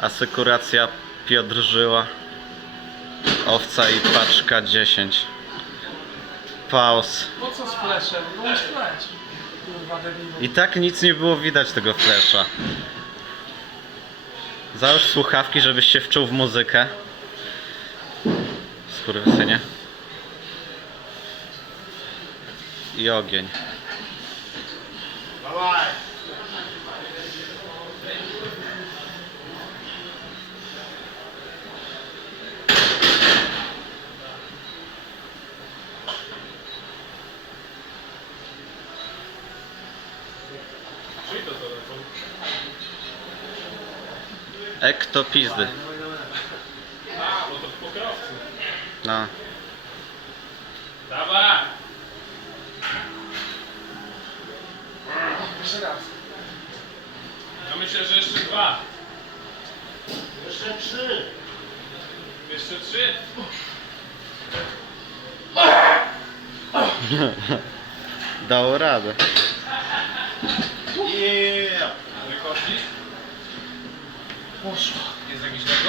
Asykuracja Piotr Żyła. Owca i paczka 10. Pauz. Po co z fleszem? No masz flesz. Kurwa debilu. I tak nic nie było widać tego flesza. Załóż słuchawki, żebyś się wczuł w muzykę. Skurwysynie. I ogień. Czyj to? Ektopizdy. A, bo to w pokrowcu. No. Dawaj! Jeszcze raz. No myślę, że jeszcze dwa. Jeszcze trzy. Jeszcze trzy. Dało radę. Yeah. Rekordzik? Poszło. Jest jakiś tego?